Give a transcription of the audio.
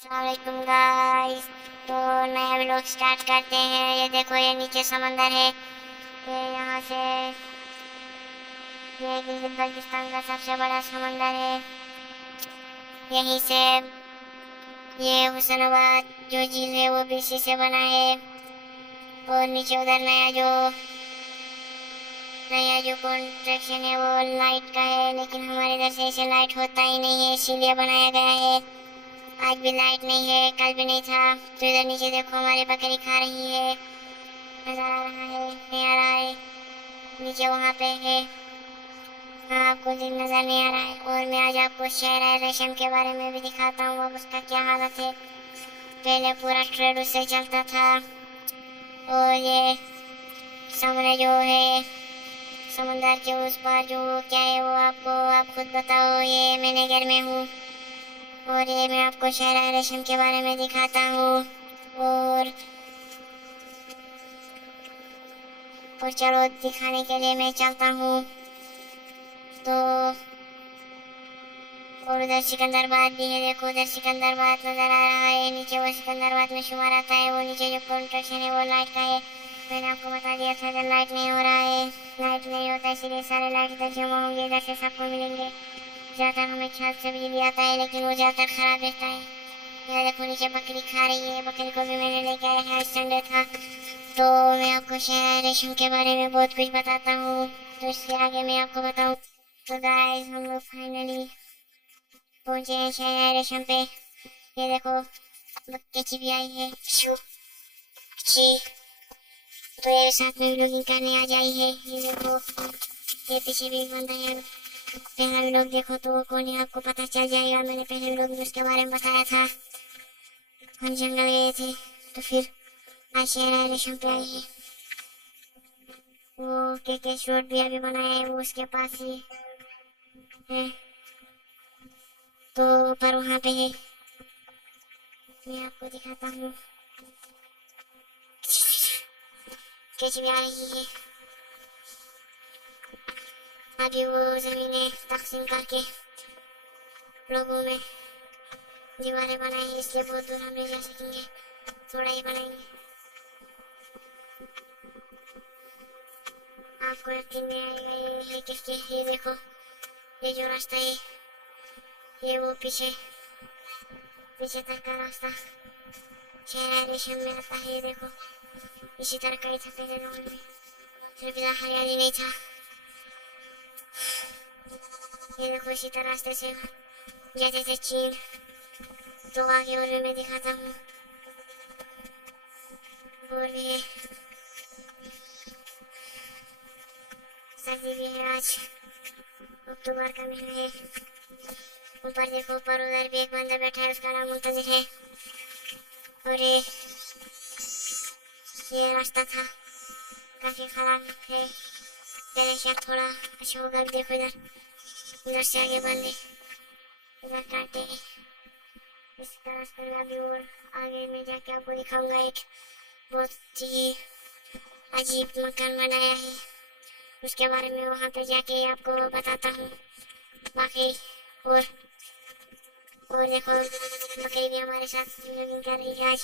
अस्सलामुअलैकुम गाइस। तो नया व्लॉग स्टार्ट करते हैं। ये देखो, ये नीचे समंदर है। ये यहाँ से ये गिलगित-बाल्टिस्तान का सबसे बड़ा समंदर है। यहीं से ये हुसैनाबाद जो झील है वो भी इसी से बना है। और नीचे उधर नया जो कंस्ट्रक्शन है वो लाइट का है, लेकिन हमारे इधर से ऐसे लाइट होता ही नहीं है, इसीलिए बनाया गया है। आज भी लाइट नहीं है, कल भी नहीं था। तो इधर नीचे देखो, हमारी बकरी खा रही है। नजर आ रहा है? नहीं आ रहा है? नीचे वहाँ पे है। हाँ, आपको दिन नजर नहीं आ रहा है। और मैं आज आपको शहर रेशम के बारे में भी दिखाता हूँ, अब उसका क्या हालत है। पहले पूरा ट्रेड उससे चलता था। और ये सामने जो है समंदर के उस पार जो क्या है वो आप खुद बताओ। ये मैं घर में हूँ और ये मैं आपको शहर रेशम के बारे में दिखाता हूँ। और चलो दिखाने के लिए मैं चलता हूँ। तो और उधर सिकंदराबाद भी है, देखो उधर सिकंदराबाद नजर आ रहा है। नीचे वो सिकंदराबाद में शुमार आता है। वो नीचे जो कंस्ट्रक्शन है वो लाइट का है। मैंने आपको बता दिया था, अगर लाइट नहीं हो रहा है, लाइट नहीं होता, इसीलिए सारे लाइट इधर जमा होंगे, इधर से सबको मिलेंगे। ज़्यादातर हमें छत से बिजली आता है, लेकिन वो ज़्यादातर खराब रहता है। यहाँ देखो नीचे बकरी खा रही है। बकरी को भी मैंने लेके आया है, संडे था। तो मैं आपको शहर रेशम के बारे में बहुत कुछ बताता हूँ, तो इससे आगे मैं आपको बताऊँ। तो गाइस, हम लोग फाइनली पहुंचे हैं शहर रेशम पे। ये देखो, बच्ची भी आई है। जी, तो ये साथ में व्लॉगिंग करने आ जाई है। ये देखो, ये पीछे भी बंद है। पहला व्लॉग देखो तो वो कौन है आपको पता चल जाएगा। मैंने पहले व्लॉग में उसके बारे में बताया था। हम जंगल गए थे, तो फिर आज शहर रेशम पे आए हैं। वो केकेश रोड भी अभी बनाया है, वो उसके पास ही है। तो पर वहाँ पे है, मैं आपको दिखाता हूँ। कैची भी आ रही है। अभी वो जमीनें तकसीम करके लोगों में दीवारें बनाई, इसलिए बहुत दूर हम नहीं जा सकेंगे, थोड़ा ही बनाएंगे। आपको यकीन नहीं आएगा ये है किसके। ये देखो, ये जो रास्ता है ये वो पीछे तक का रास्ता शहर रेशम में आता है। ये देखो, इसी तरह का ही था पहले गाँव में, सिर्फ इधर हरियाली नहीं था। ये देखो, इसी तरह रास्ते से जाते थे चीन। तो आगे और मैं दिखाता हूँ। और भी सर्दी भी है, आज अक्टूबर का महीना है। ऊपर देखो, ऊपर उधर भी एक बंदर बैठा है, उसका नाम मुंतजिर है। और ये रास्ता था, काफी खराब है। पहले शायद थोड़ा अच्छा होगा। देखो इधर से आगे बंदे इधर काटे। इसका रास्ता भी और आगे में जाके आपको दिखाऊंगा। एक बहुत ही अजीब मकान बनाया है, उसके बारे में वहाँ पे जाके आपको बताता हूँ बाकी। और देखो, बकरी भी हमारे साथ कर रही है आज।